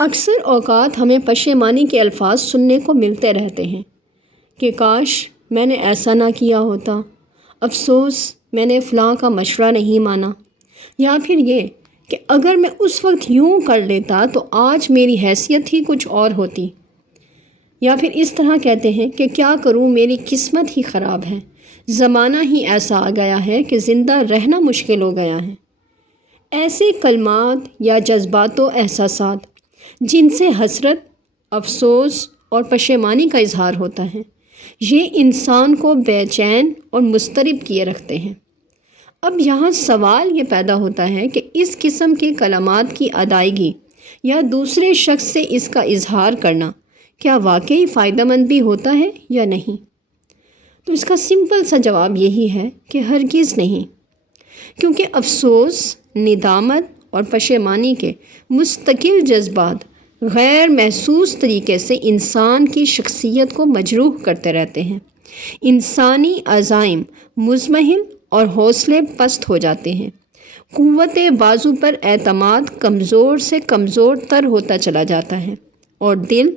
اکثر اوقات ہمیں پشیمانی کے الفاظ سننے کو ملتے رہتے ہیں کہ کاش میں نے ایسا نہ کیا ہوتا، افسوس میں نے فلاں کا مشورہ نہیں مانا، یا پھر یہ کہ اگر میں اس وقت یوں کر لیتا تو آج میری حیثیت ہی کچھ اور ہوتی، یا پھر اس طرح کہتے ہیں کہ کیا کروں میری قسمت ہی خراب ہے، زمانہ ہی ایسا آ گیا ہے کہ زندہ رہنا مشکل ہو گیا ہے۔ ایسے کلمات یا جذبات و احساسات جن سے حسرت، افسوس اور پشیمانی کا اظہار ہوتا ہے، یہ انسان کو بے چین اور مضطرب کیے رکھتے ہیں۔ اب یہاں سوال یہ پیدا ہوتا ہے کہ اس قسم کے کلمات کی ادائیگی یا دوسرے شخص سے اس کا اظہار کرنا کیا واقعی فائدہ مند بھی ہوتا ہے یا نہیں؟ تو اس کا سمپل سا جواب یہی ہے کہ ہرگز نہیں، کیونکہ افسوس، ندامت اور پشیمانی کے مستقل جذبات غیر محسوس طریقے سے انسان کی شخصیت کو مجروح کرتے رہتے ہیں۔ انسانی عزائم مزمحل اور حوصلے پست ہو جاتے ہیں، قوت بازو پر اعتماد کمزور سے کمزور تر ہوتا چلا جاتا ہے، اور دل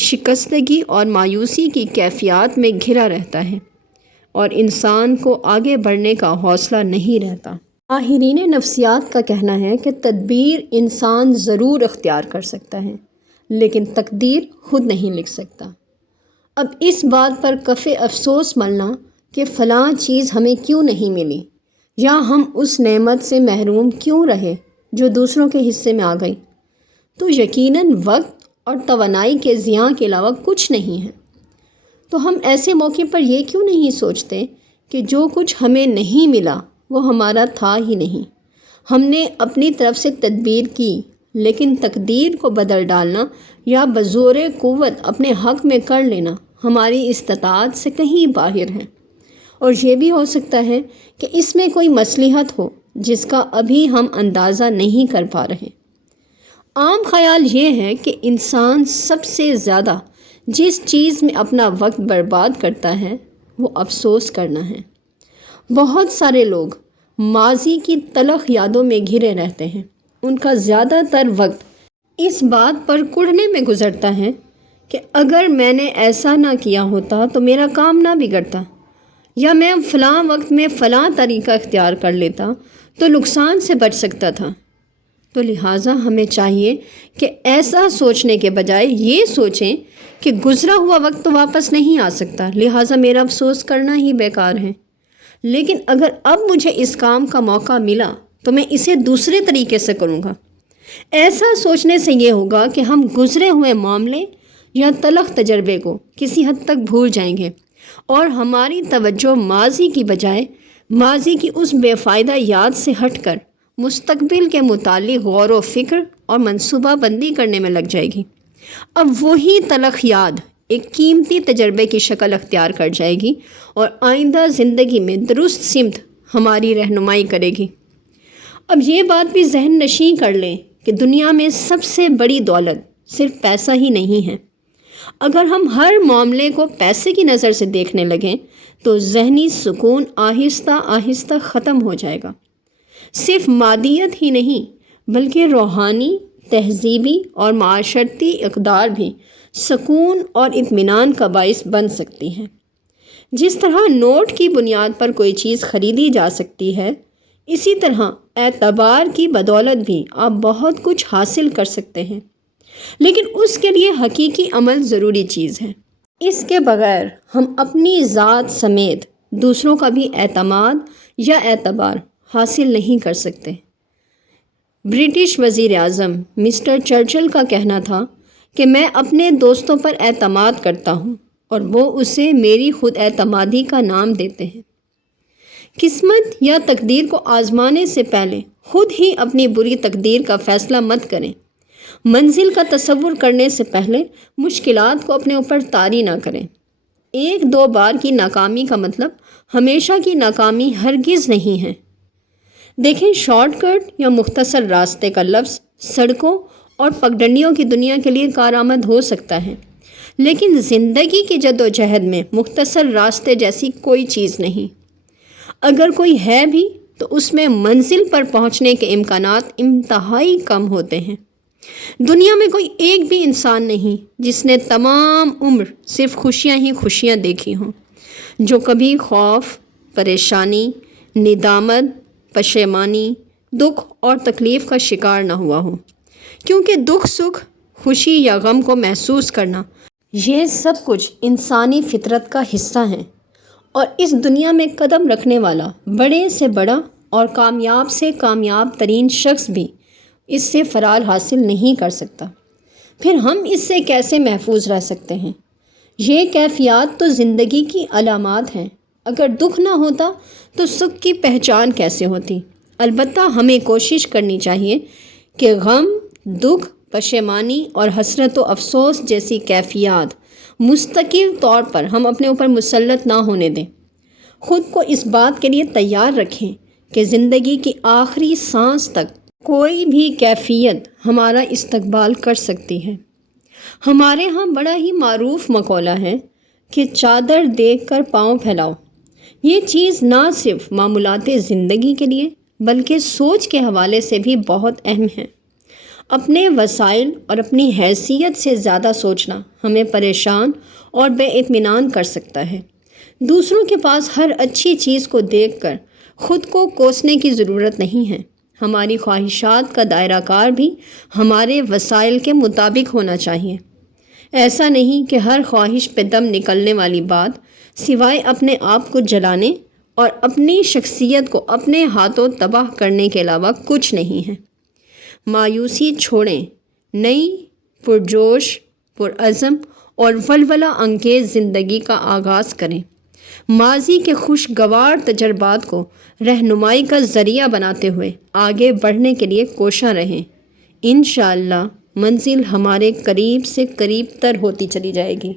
شکستگی اور مایوسی کی کیفیات میں گھرا رہتا ہے، اور انسان کو آگے بڑھنے کا حوصلہ نہیں رہتا۔ ماہرین نفسیات کا کہنا ہے کہ تدبیر انسان ضرور اختیار کر سکتا ہے، لیکن تقدیر خود نہیں لکھ سکتا۔ اب اس بات پر کف افسوس ملنا کہ فلاں چیز ہمیں کیوں نہیں ملی، یا ہم اس نعمت سے محروم کیوں رہے جو دوسروں کے حصے میں آ گئی، تو یقیناً وقت اور توانائی کے ضیاع کے علاوہ کچھ نہیں ہے۔ تو ہم ایسے موقع پر یہ کیوں نہیں سوچتے کہ جو کچھ ہمیں نہیں ملا وہ ہمارا تھا ہی نہیں، ہم نے اپنی طرف سے تدبیر کی، لیکن تقدیر کو بدل ڈالنا یا بزور قوت اپنے حق میں کر لینا ہماری استطاعت سے کہیں باہر ہے، اور یہ بھی ہو سکتا ہے کہ اس میں کوئی مصلحت ہو جس کا ابھی ہم اندازہ نہیں کر پا رہے۔ عام خیال یہ ہے کہ انسان سب سے زیادہ جس چیز میں اپنا وقت برباد کرتا ہے وہ افسوس کرنا ہے۔ بہت سارے لوگ ماضی کی تلخ یادوں میں گھرے رہتے ہیں، ان کا زیادہ تر وقت اس بات پر کڑھنے میں گزرتا ہے کہ اگر میں نے ایسا نہ کیا ہوتا تو میرا کام نہ بگڑتا، یا میں فلاں وقت میں فلاں طریقہ اختیار کر لیتا تو نقصان سے بچ سکتا تھا۔ تو لہٰذا ہمیں چاہیے کہ ایسا سوچنے کے بجائے یہ سوچیں کہ گزرا ہوا وقت تو واپس نہیں آ سکتا، لہٰذا میرا افسوس کرنا ہی بیکار ہے، لیکن اگر اب مجھے اس کام کا موقع ملا تو میں اسے دوسرے طریقے سے کروں گا۔ ایسا سوچنے سے یہ ہوگا کہ ہم گزرے ہوئے معاملے یا تلخ تجربے کو کسی حد تک بھول جائیں گے، اور ہماری توجہ ماضی کی بجائے ماضی کی اس بے فائدہ یاد سے ہٹ کر مستقبل کے متعلق غور و فکر اور منصوبہ بندی کرنے میں لگ جائے گی۔ اب وہی تلخ یاد ایک قیمتی تجربے کی شکل اختیار کر جائے گی اور آئندہ زندگی میں درست سمت ہماری رہنمائی کرے گی۔ اب یہ بات بھی ذہن نشین کر لیں کہ دنیا میں سب سے بڑی دولت صرف پیسہ ہی نہیں ہے۔ اگر ہم ہر معاملے کو پیسے کی نظر سے دیکھنے لگیں تو ذہنی سکون آہستہ آہستہ ختم ہو جائے گا۔ صرف مادیت ہی نہیں بلکہ روحانی، تہذیبی اور معاشرتی اقدار بھی سکون اور اطمینان کا باعث بن سکتی ہیں۔ جس طرح نوٹ کی بنیاد پر کوئی چیز خریدی جا سکتی ہے، اسی طرح اعتبار کی بدولت بھی آپ بہت کچھ حاصل کر سکتے ہیں، لیکن اس کے لیے حقیقی عمل ضروری چیز ہے۔ اس کے بغیر ہم اپنی ذات سمیت دوسروں کا بھی اعتماد یا اعتبار حاصل نہیں کر سکتے۔ برٹش وزیر اعظم مسٹر چرچل کا کہنا تھا کہ میں اپنے دوستوں پر اعتماد کرتا ہوں اور وہ اسے میری خود اعتمادی کا نام دیتے ہیں۔ قسمت یا تقدیر کو آزمانے سے پہلے خود ہی اپنی بری تقدیر کا فیصلہ مت کریں۔ منزل کا تصور کرنے سے پہلے مشکلات کو اپنے اوپر طاری نہ کریں۔ ایک دو بار کی ناکامی کا مطلب ہمیشہ کی ناکامی ہرگز نہیں ہے۔ دیکھیں، شارٹ کٹ یا مختصر راستے کا لفظ سڑکوں اور پگڈنڈیوں کی دنیا کے لیے کارآمد ہو سکتا ہے، لیکن زندگی کی جد و جہد میں مختصر راستے جیسی کوئی چیز نہیں۔ اگر کوئی ہے بھی تو اس میں منزل پر پہنچنے کے امکانات انتہائی کم ہوتے ہیں۔ دنیا میں کوئی ایک بھی انسان نہیں جس نے تمام عمر صرف خوشیاں ہی خوشیاں دیکھی ہوں، جو کبھی خوف، پریشانی، ندامت، پشیمانی، دکھ اور تکلیف کا شکار نہ ہوا ہو، کیونکہ دکھ، سکھ، خوشی یا غم کو محسوس کرنا، یہ سب کچھ انسانی فطرت کا حصہ ہیں، اور اس دنیا میں قدم رکھنے والا بڑے سے بڑا اور کامیاب سے کامیاب ترین شخص بھی اس سے فرار حاصل نہیں کر سکتا۔ پھر ہم اس سے کیسے محفوظ رہ سکتے ہیں؟ یہ کیفیات تو زندگی کی علامات ہیں۔ اگر دکھ نہ ہوتا تو سکھ کی پہچان کیسے ہوتی؟ البتہ ہمیں کوشش کرنی چاہیے کہ غم، دکھ، پشیمانی اور حسرت و افسوس جیسی کیفیات مستقل طور پر ہم اپنے اوپر مسلط نہ ہونے دیں۔ خود کو اس بات کے لیے تیار رکھیں کہ زندگی کی آخری سانس تک کوئی بھی کیفیت ہمارا استقبال کر سکتی ہے۔ ہمارے ہاں بڑا ہی معروف مقولہ ہے کہ چادر دیکھ کر پاؤں پھیلاؤ۔ یہ چیز نہ صرف معمولات زندگی کے لیے بلکہ سوچ کے حوالے سے بھی بہت اہم ہے۔ اپنے وسائل اور اپنی حیثیت سے زیادہ سوچنا ہمیں پریشان اور بے اطمینان کر سکتا ہے۔ دوسروں کے پاس ہر اچھی چیز کو دیکھ کر خود کو کوسنے کی ضرورت نہیں ہے۔ ہماری خواہشات کا دائرہ کار بھی ہمارے وسائل کے مطابق ہونا چاہیے۔ ایسا نہیں کہ ہر خواہش پہ دم نکلنے والی بات سوائے اپنے آپ کو جلانے اور اپنی شخصیت کو اپنے ہاتھوں تباہ کرنے کے علاوہ کچھ نہیں ہے۔ مایوسی چھوڑیں، نئی، پرجوش، پرعزم اور ولولہ انگیز زندگی کا آغاز کریں۔ ماضی کے خوشگوار تجربات کو رہنمائی کا ذریعہ بناتے ہوئے آگے بڑھنے کے لیے کوشاں رہیں۔ انشاءاللہ منزل ہمارے قریب سے قریب تر ہوتی چلی جائے گی۔